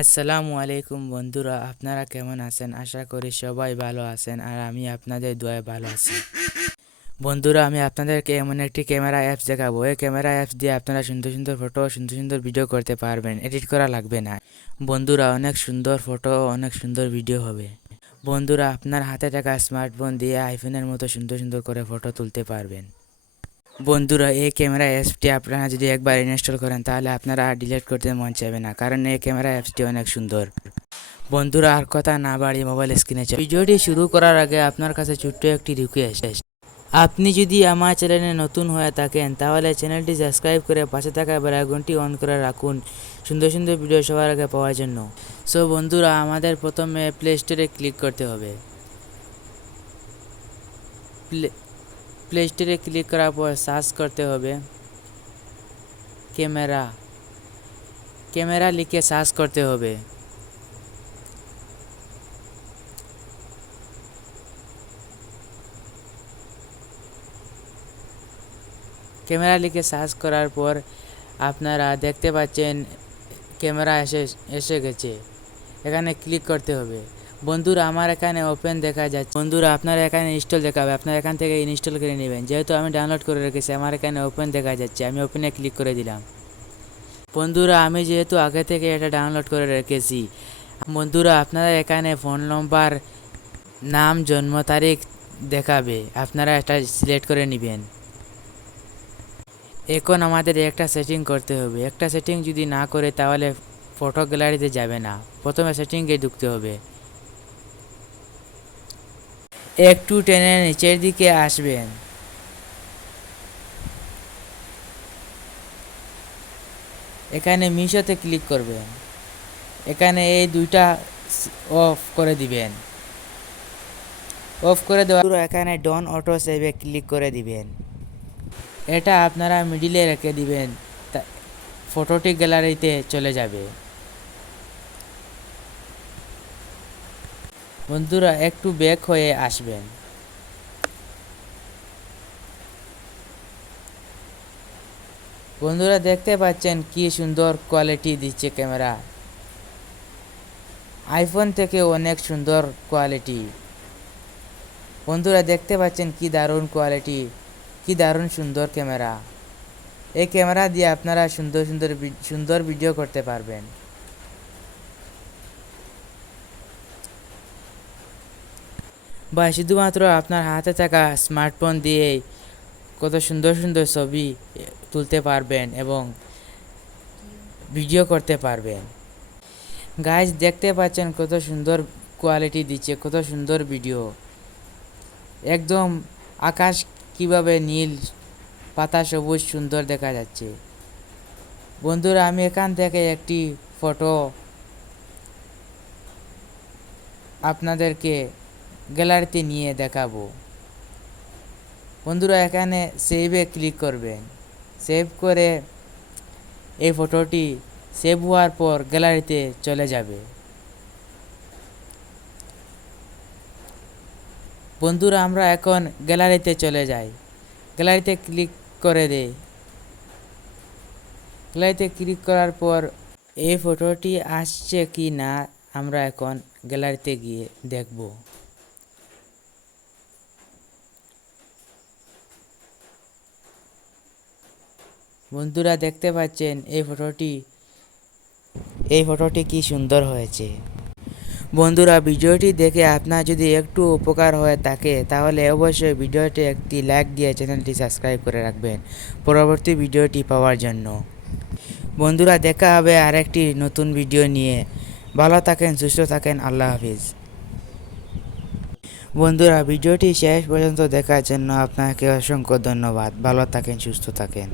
আসসালামু আলাইকুম বন্ধুরা, আপনারা কেমন আছেন? আশা করি সবাই ভালো আছেন আর আমি আপনাদের দোয়ায় ভালো আছি। বন্ধুরা, আমি আপনাদেরকে এমন একটি ক্যামেরা অ্যাপস দেখাবো। এই ক্যামেরা অ্যাপস দিয়ে আপনারা সুন্দর সুন্দর ফটো, সুন্দর সুন্দর ভিডিও করতে পারবেন। এডিট করা লাগবে না। বন্ধুরা, অনেক সুন্দর ফটো, অনেক সুন্দর ভিডিও হবে। বন্ধুরা, আপনার হাতে থাকা স্মার্টফোন দিয়ে আইফোনের মতো সুন্দর সুন্দর করে ফটো তুলতে পারবেন। বন্ধুরা, এই ক্যামেরা অ্যাপসটি আপনারা যদি একবার ইনস্টল করেন তাহলে আপনারা আর ডিলিট করতে মন চাইবে না, কারণ এই ক্যামেরা অ্যাপসটি অনেক সুন্দর। বন্ধুরা, আর কথা না বাড়িয়ে মোবাইল স্ক্রিনে ভিডিওটি শুরু করার আগে আপনার কাছে ছোট্ট একটি রিকোয়েস্ট। আপনি যদি আমার চ্যানেলে নতুন হয়ে থাকেন তাহলে চ্যানেলটি সাবস্ক্রাইব করে পাশে থাকা বেল আইকনটি অন করে রাখুন সুন্দর সুন্দর ভিডিও সবার আগে পাওয়ার জন্য। সো বন্ধুরা, আমাদের প্রথমে প্লে স্টোরে ক্লিক করতে হবে। প্লে স্টোরে ক্লিক করার পর সার্চ করতে হবে ক্যামেরা। ক্যামেরা লিখে সার্চ করতে হবে। ক্যামেরা লিখে সার্চ করার পর আপনারা দেখতে পাচ্ছেন ক্যামেরা এসে গেছে। এখানে ক্লিক করতে হবে। বন্ধুরা, আমার এখানে ওপেন দেখা যাচ্ছে। বন্ধুরা, আপনার এখানে ইনস্টল দেখাবে, আপনার এখান থেকে ইনস্টল করে নেবেন। যেহেতু আমি ডাউনলোড করে রেখেছি, আমার এখানে ওপেন দেখা যাচ্ছে, আমি ওপেনে ক্লিক করে দিলাম। বন্ধুরা, আমি যেহেতু আগে থেকে এটা ডাউনলোড করে রেখেছি। বন্ধুরা, আপনারা এখানে ফোন নম্বর, নাম, জন্ম তারিখ দেখাবে, আপনারা এটা সিলেক্ট করে নেবেন। এখন আমাদের একটা সেটিং করতে হবে। একটা সেটিং যদি না করে তাহলে ফটো গ্যালারিতে যাবে না। প্রথমে সেটিংয়ে ঢুকতে হবে। একটু টেনে নিচের দিকে আসবেন। এখানে মিশোতে ক্লিক করবেন। এখানে এই দুইটা অফ করে দিবেন। অফ করে দেওয়ার পর এখানে ডন অটো সেভে ক্লিক করে দিবেন। এটা আপনারা মিডিলে রেখে দিবেন, ফটোটি গ্যালারিতে চলে যাবে। বন্ধুরা, একটু ব্যাক হয়ে আসবেন। বন্ধুরা, দেখতে পাচ্ছেন কি সুন্দর কোয়ালিটি দিচ্ছে ক্যামেরা। আইফোন থেকে অনেক সুন্দর কোয়ালিটি। বন্ধুরা, দেখতে পাচ্ছেন কি দারুণ কোয়ালিটি, কি দারুণ সুন্দর ক্যামেরা। এই ক্যামেরা দিয়ে আপনারা সুন্দর সুন্দর সুন্দর ভিডিও করতে পারবেন। বা শুধুমাত্র আপনার হাতে থাকা স্মার্টফোন দিয়েই কত সুন্দর সুন্দর ছবি তুলতে পারবেন এবং ভিডিও করতে পারবেন। গাইজ, দেখতে পাচ্ছেন কত সুন্দর কোয়ালিটি দিচ্ছে, কত সুন্দর ভিডিও। একদম আকাশ কিভাবে নীল, পাতা সবুজ সুন্দর দেখা যাচ্ছে। বন্ধুরা, আমি এখান থেকে একটি ফটো আপনাদেরকে গ্যালারিতে নিয়ে দেখাবো। বন্ধুরা, এখানে সেভে ক্লিক করবেন। সেভ করে এই ফটোটি সেভ হওয়ার পর গ্যালারিতে চলে যাবে। বন্ধুরা, আমরা এখন গ্যালারিতে চলে যাই। গ্যালারিতে ক্লিক করে দেই। গ্যালারিতে ক্লিক করার পর এই ফটোটি আসছে কি না আমরা এখন গ্যালারিতে গিয়ে দেখব। বন্ধুরা, দেখতে পাচ্ছেন এই ফটোটি কি সুন্দর হয়েছে। বন্ধুরা, ভিডিওটি দেখে আপনার যদি একটু উপকার হয়ে থাকে তাহলে অবশ্যই ভিডিওটি একটি লাইক দিয়ে চ্যানেলটি সাবস্ক্রাইব করে রাখবেন পরবর্তী ভিডিওটি পাওয়ার জন্য। বন্ধুরা, দেখা হবে আরেকটি নতুন ভিডিও নিয়ে। ভালো থাকেন, সুস্থ থাকেন, আল্লাহ হাফিজ। বন্ধুরা, ভিডিওটি শেষ পর্যন্ত দেখার জন্য আপনাকে অসংখ্য ধন্যবাদ। ভালো থাকেন, সুস্থ থাকেন।